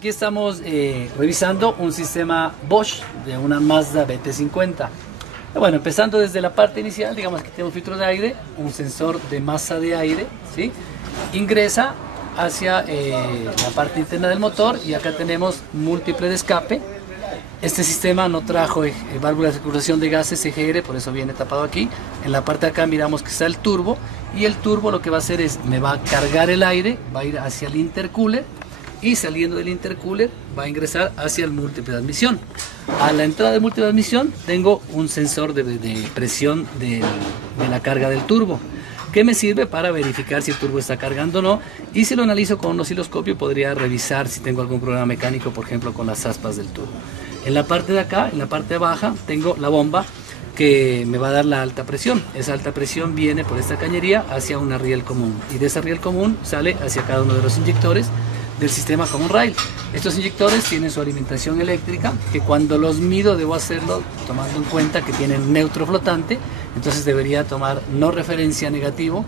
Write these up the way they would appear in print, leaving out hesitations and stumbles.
Aquí estamos revisando un sistema Bosch de una Mazda BT50. Bueno, empezando desde la parte inicial, digamos que tiene un filtro de aire, un sensor de masa de aire, ¿sí? Ingresa hacia la parte interna del motor y acá tenemos múltiple de escape. Este sistema no trajo válvula de circulación de gases EGR, por eso viene tapado aquí. En la parte de acá miramos que está el turbo, y el turbo lo que va a hacer es, me va a cargar el aire, va a ir hacia el intercooler, y saliendo del intercooler va a ingresar hacia el múltiple de admisión. A la entrada del múltiple de admisión tengo un sensor de presión de la carga del turbo, que me sirve para verificar si el turbo está cargando o no, y si lo analizo con un osciloscopio podría revisar si tengo algún problema mecánico, por ejemplo con las aspas del turbo. En la parte de acá, en la parte baja, tengo la bomba que me va a dar la alta presión. Esa alta presión viene por esta cañería hacia una riel común, y de esa riel común sale hacia cada uno de los inyectores del sistema Common Rail. Estos inyectores tienen su alimentación eléctrica, que cuando los mido debo hacerlo tomando en cuenta que tienen neutro flotante, entonces debería tomar no referencia negativo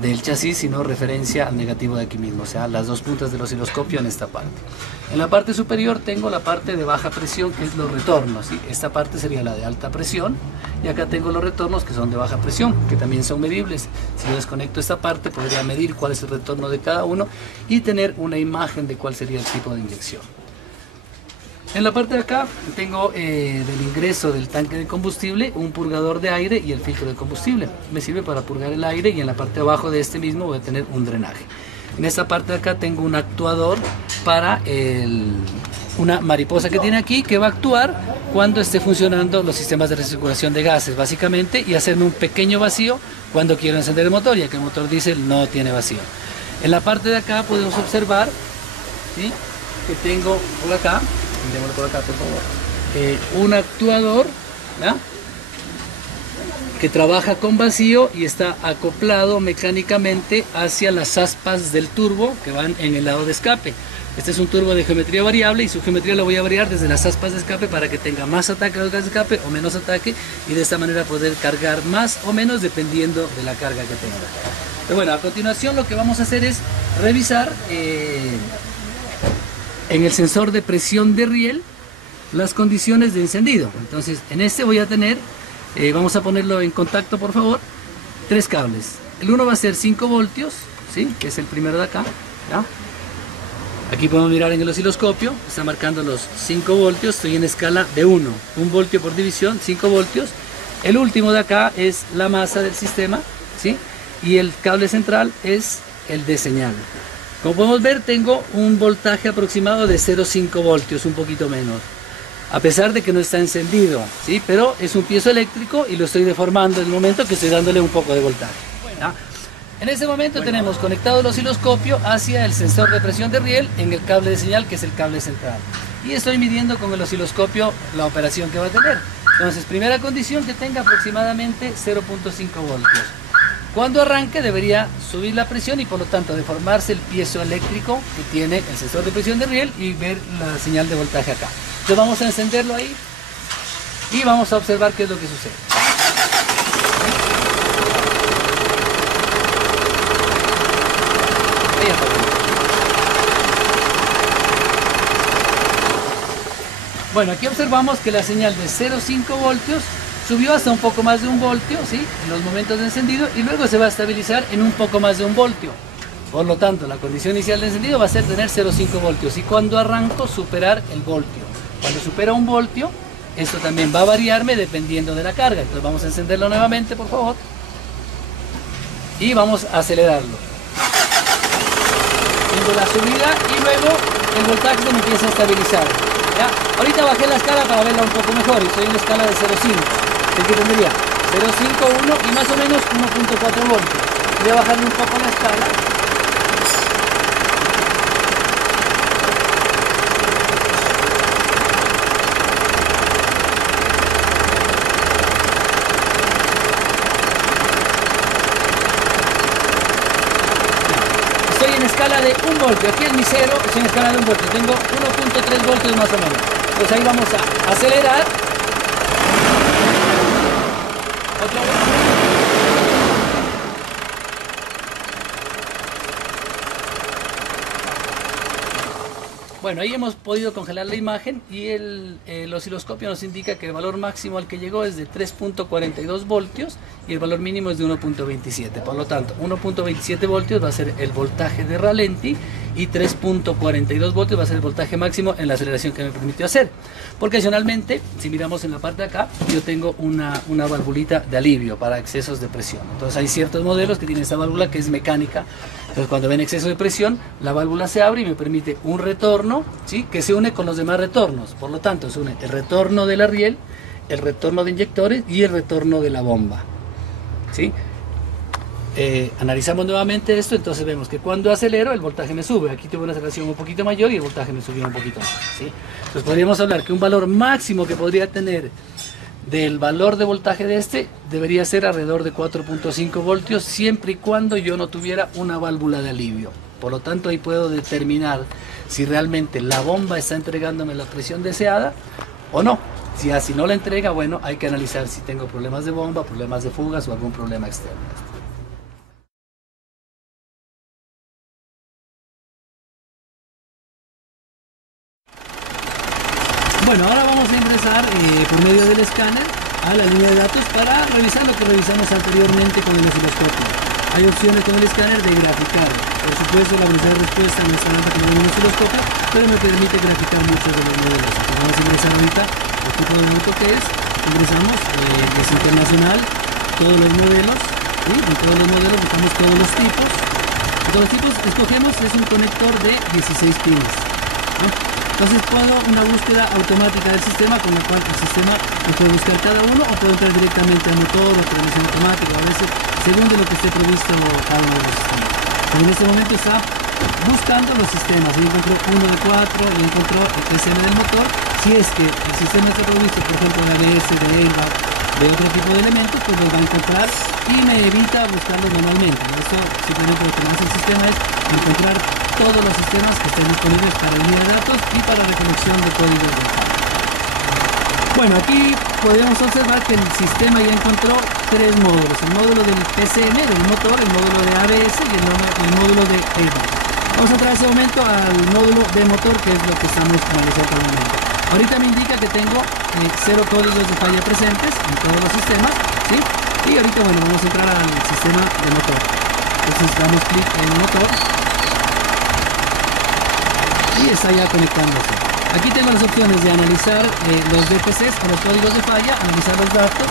del chasis, sino referencia al negativo de aquí mismo, o sea, las dos puntas del osciloscopio en esta parte. En la parte superior tengo la parte de baja presión, que es los retornos, ¿sí? Esta parte sería la de alta presión, y acá tengo los retornos que son de baja presión, que también son medibles. Si yo desconecto esta parte, podría medir cuál es el retorno de cada uno y tener una imagen de cuál sería el tipo de inyección. En la parte de acá tengo del ingreso del tanque de combustible un purgador de aire y el filtro de combustible. Me sirve para purgar el aire, y en la parte de abajo de este mismo voy a tener un drenaje. En esta parte de acá tengo un actuador para una mariposa que tiene aquí, que va a actuar cuando esté funcionando los sistemas de recirculación de gases, básicamente, y hacerme un pequeño vacío cuando quiero encender el motor, ya que el motor diésel no tiene vacío. En la parte de acá podemos observar, ¿sí?, que tengo por acá, miremoslo por acá por favor, un actuador, ¿ya?, que trabaja con vacío y está acoplado mecánicamente hacia las aspas del turbo que van en el lado de escape. Este es un turbo de geometría variable, y su geometría la voy a variar desde las aspas de escape para que tenga más ataque a los gases de escape o menos ataque, y de esta manera poder cargar más o menos dependiendo de la carga que tenga. Pero bueno, a continuación lo que vamos a hacer es revisar en el sensor de presión de riel las condiciones de encendido. Entonces en este voy a tener, vamos a ponerlo en contacto por favor, tres cables. El uno va a ser 5 voltios, ¿sí?, que es el primero de acá, ¿ya? Aquí podemos mirar en el osciloscopio, está marcando los 5 voltios, estoy en escala de 1 voltio por división, 5 voltios. El último de acá es la masa del sistema, ¿sí?, y el cable central es el de señal. Como podemos ver, tengo un voltaje aproximado de 0,5 voltios, un poquito menos, a pesar de que no está encendido, ¿sí?, pero es un piezo eléctrico y lo estoy deformando en el momento que estoy dándole un poco de voltaje, ¿ya? En este momento tenemos conectado el osciloscopio hacia el sensor de presión de riel en el cable de señal, que es el cable central, y estoy midiendo con el osciloscopio la operación que va a tener. Entonces, primera condición, que tenga aproximadamente 0,5 voltios. Cuando arranque debería subir la presión y por lo tanto deformarse el piezo eléctrico que tiene el sensor de presión de riel y ver la señal de voltaje acá. Entonces vamos a encenderlo ahí y vamos a observar qué es lo que sucede. Ahí está. Bueno, aquí observamos que la señal de 0,5 voltios subió hasta un poco más de 1 voltio, ¿sí?, en los momentos de encendido, y luego se va a estabilizar en un poco más de 1 voltio. Por lo tanto, la condición inicial de encendido va a ser tener 0,5 voltios, y cuando arranco superar el voltio. Cuando supera 1 voltio, esto también va a variarme dependiendo de la carga. Entonces vamos a encenderlo nuevamente, por favor, y vamos a acelerarlo. Tengo la subida y luego el voltaje se me empieza a estabilizar, ¿ya? Ahorita bajé la escala para verla un poco mejor y estoy en la escala de 0,5. ¿Qué tendría? 0,5, 1 y más o menos 1,4 voltios. Voy a bajarle un poco la escala. Estoy en escala de 1 voltio, aquí es mi 0, estoy en escala de 1 voltio, tengo 1,3 voltios más o menos. Entonces ahí vamos a acelerar. Otra vez. Bueno, ahí hemos podido congelar la imagen y el osciloscopio nos indica que el valor máximo al que llegó es de 3.42 voltios y el valor mínimo es de 1.27. Por lo tanto, 1.27 voltios va a ser el voltaje de ralenti y 3.42 voltios va a ser el voltaje máximo en la aceleración que me permitió hacer. Porque adicionalmente, si miramos en la parte de acá, yo tengo una valvulita de alivio para excesos de presión. Entonces hay ciertos modelos que tienen esta válvula que es mecánica. Entonces cuando ven exceso de presión, la válvula se abre y me permite un retorno, ¿sí?, que se une con los demás retornos. Por lo tanto, se une el retorno de la riel, el retorno de inyectores y el retorno de la bomba, ¿sí? Analizamos nuevamente esto, entonces vemos que cuando acelero el voltaje me sube. Aquí tuve una aceleración un poquito mayor y el voltaje me subió un poquito más, ¿sí? Entonces podríamos hablar que un valor máximo que podría tener del valor de voltaje de este debería ser alrededor de 4.5 voltios siempre y cuando yo no tuviera una válvula de alivio. Por lo tanto, ahí puedo determinar si realmente la bomba está entregándome la presión deseada o no. Si así no la entrega, bueno, hay que analizar si tengo problemas de bomba, problemas de fugas o algún problema externo. Bueno, ahora vamos a ingresar por medio del escáner a la línea de datos para revisar lo que revisamos anteriormente con el osciloscopio. Hay opciones con el escáner de graficar. Por supuesto, la velocidad de respuesta no está alta como en el osciloscopio, pero me permite graficar muchos de los modelos. Entonces vamos a ingresar ahorita el tipo de minuto que es. Ingresamos, es internacional, todos los modelos, ¿sí? En todos los modelos buscamos todos los tipos. De todos los tipos escogemos es un conector de 16 pines, ¿no? Entonces puedo una búsqueda automática del sistema con la cual el sistema me puede buscar cada uno o puedo entrar directamente al motor o transmisión automática, a veces según de lo que esté previsto cada uno de los sistemas. Pero en este momento está buscando los sistemas, y encontró uno de 4 y encontró el PCM del motor. Si es que el sistema está previsto, por ejemplo, de ABS, de airbag, de otro tipo de elementos, pues los va a encontrar y me evita buscarlos manualmente. Esto simplemente lo que hace el sistema es encontrar todos los sistemas que estén disponibles para línea de datos y para recolección de códigos de cable. Bueno, aquí podemos observar que el sistema ya encontró 3 módulos: el módulo del PCM, del motor, el módulo de ABS y el módulo de airbag. Vamos a entrar en ese momento al módulo de motor, que es lo que estamos analizando por el momento. Ahorita me indica que tengo 0 códigos de falla presentes en todos los sistemas, ¿sí? Y ahorita, bueno, vamos a entrar al sistema de motor. Entonces damos clic en motor y está ya conectándose. Aquí tengo las opciones de analizar los DPCs o los códigos de falla, analizar los datos.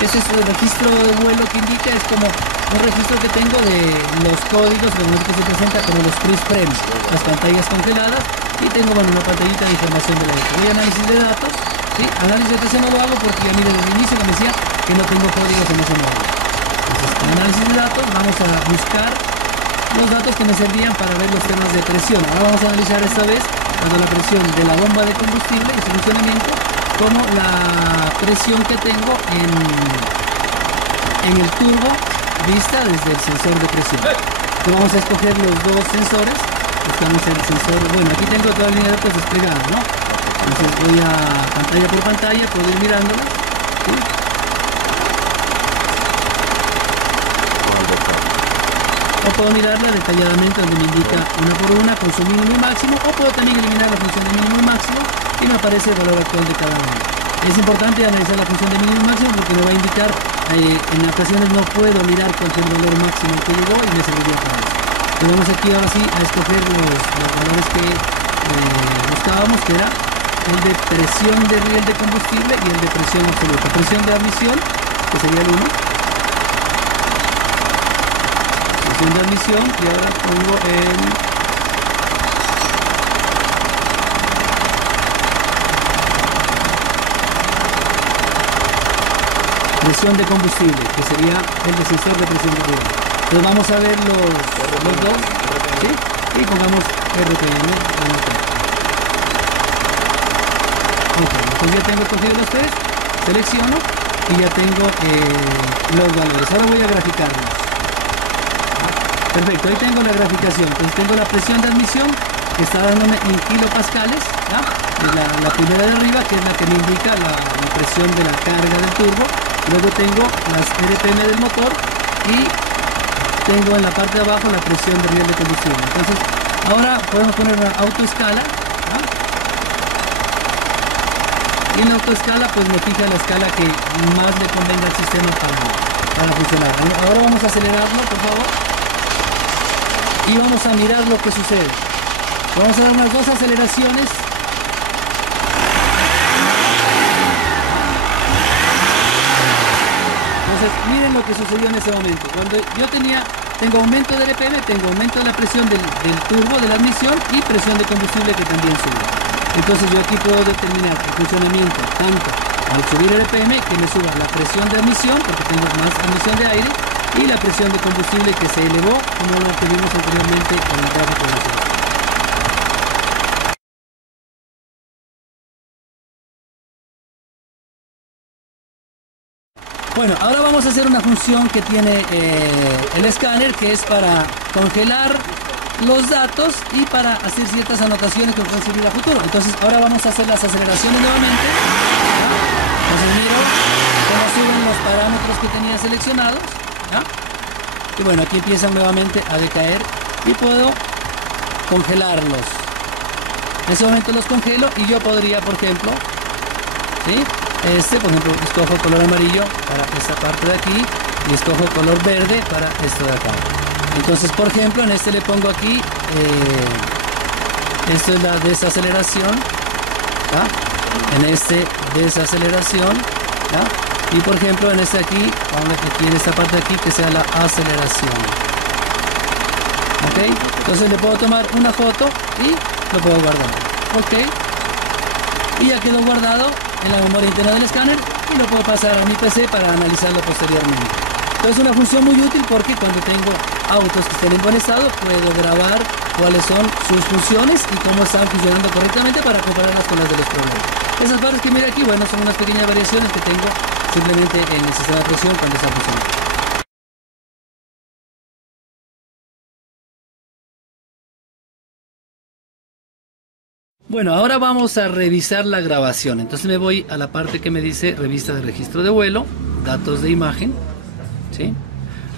Este es el registro de vuelo que indica, es como un registro que tengo de los códigos, que se presenta como los freeze frames, las pantallas congeladas, y tengo, bueno, una pantallita de información de la data. Voy a análisis de datos, ¿sí? Análisis de DPC no lo hago porque ya mire desde el inicio que me decía que no tengo códigos en ese módulo. Entonces, en análisis de datos vamos a buscar los datos que me servían para ver los temas de presión. Ahora vamos a analizar esta vez tanto la presión de la bomba de combustible y su funcionamiento como la presión que tengo en el turbo vista desde el sensor de presión. Entonces vamos a escoger los dos sensores. Buscamos el sensor, bueno, aquí tengo toda la línea de datos desplegada, ¿no? Entonces voy a pantalla por pantalla, puedo ir mirándola, ¿sí? O puedo mirarla detalladamente donde me indica una por una con su mínimo y máximo, o puedo también eliminar la función de mínimo y máximo y me aparece el valor actual de cada uno. Es importante analizar la función de mínimo y máximo porque me va a indicar, en ocasiones no puedo mirar cualquier valor máximo que llegó y me serviría para eso. Entonces vamos aquí ahora sí a escoger los valores que buscábamos, que era el de presión de riel de combustible y el de presión absoluta. Presión de admisión, que sería el 1. De admisión, y ahora pongo el presión de combustible, que sería el de sensor de presión de riel. Entonces vamos a ver los dos, ¿sí? Y pongamos RPM. Ok, entonces ya tengo cogido los 3, selecciono y ya tengo los valores. Ahora voy a graficarlos. Perfecto, ahí tengo la graficación. Entonces tengo la presión de admisión que está dándome en kilopascales, ¿ya? La primera de arriba, que es la que me indica la presión de la carga del turbo. Luego tengo las RPM del motor y tengo en la parte de abajo la presión de riel de combustible. Entonces ahora podemos poner una autoescala, ¿ya? Y en la autoescala pues me fija la escala que más le convenga al sistema para funcionar. Ahora vamos a acelerarlo, por favor. Y vamos a mirar lo que sucede. Vamos a dar unas 2 aceleraciones. Entonces, miren lo que sucedió en ese momento. Cuando yo tengo aumento del RPM, tengo aumento de la presión del turbo, de la admisión, y presión de combustible que también sube. Entonces yo aquí puedo determinar el funcionamiento tanto al subir el RPM que me suba la presión de admisión, porque tengo más admisión de aire, y la presión de combustible que se elevó, como lo que vimos anteriormente con el gráfico de velocidad. Bueno, ahora vamos a hacer una función que tiene el escáner, que es para congelar los datos y para hacer ciertas anotaciones que pueden servir a futuro. Entonces ahora vamos a hacer las aceleraciones nuevamente. Entonces miro cómo suben los parámetros que tenía seleccionados, ¿ya? Y bueno, aquí empiezan nuevamente a decaer y puedo congelarlos. En ese momento los congelo y yo podría, por ejemplo, ¿sí? Por ejemplo, escojo color amarillo para esta parte de aquí y escojo color verde para esto de acá. Entonces, por ejemplo, en este le pongo aquí, esto es la desaceleración, ¿ya? En este desaceleración, ¿ya? Y por ejemplo en este aquí, vamos aquí en esta parte de aquí que sea la aceleración. Ok, entonces le puedo tomar una foto y lo puedo guardar. Ok, y ya quedó guardado en la memoria interna del escáner y lo puedo pasar a mi PC para analizarlo posteriormente. Entonces es una función muy útil porque cuando tengo autos que estén en buen estado puedo grabar cuáles son sus funciones y cómo están funcionando correctamente para compararlas con las de los problemas. Esas barras que mira aquí, bueno, son unas pequeñas variaciones que tengo simplemente en el sistema de presión cuando está funcionando. Bueno, ahora vamos a revisar la grabación. Entonces me voy a la parte que me dice revista de registro de vuelo, datos de imagen, ¿sí?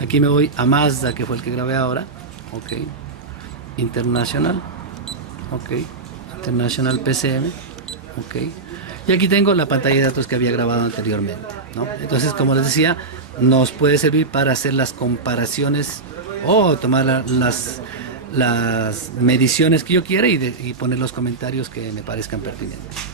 Aquí me voy a Mazda, que fue el que grabé ahora. Ok. International. Ok. International PCM. Ok. Y aquí tengo la pantalla de datos que había grabado anteriormente, ¿no? Entonces, como les decía, nos puede servir para hacer las comparaciones o tomar las mediciones que yo quiera y poner los comentarios que me parezcan pertinentes.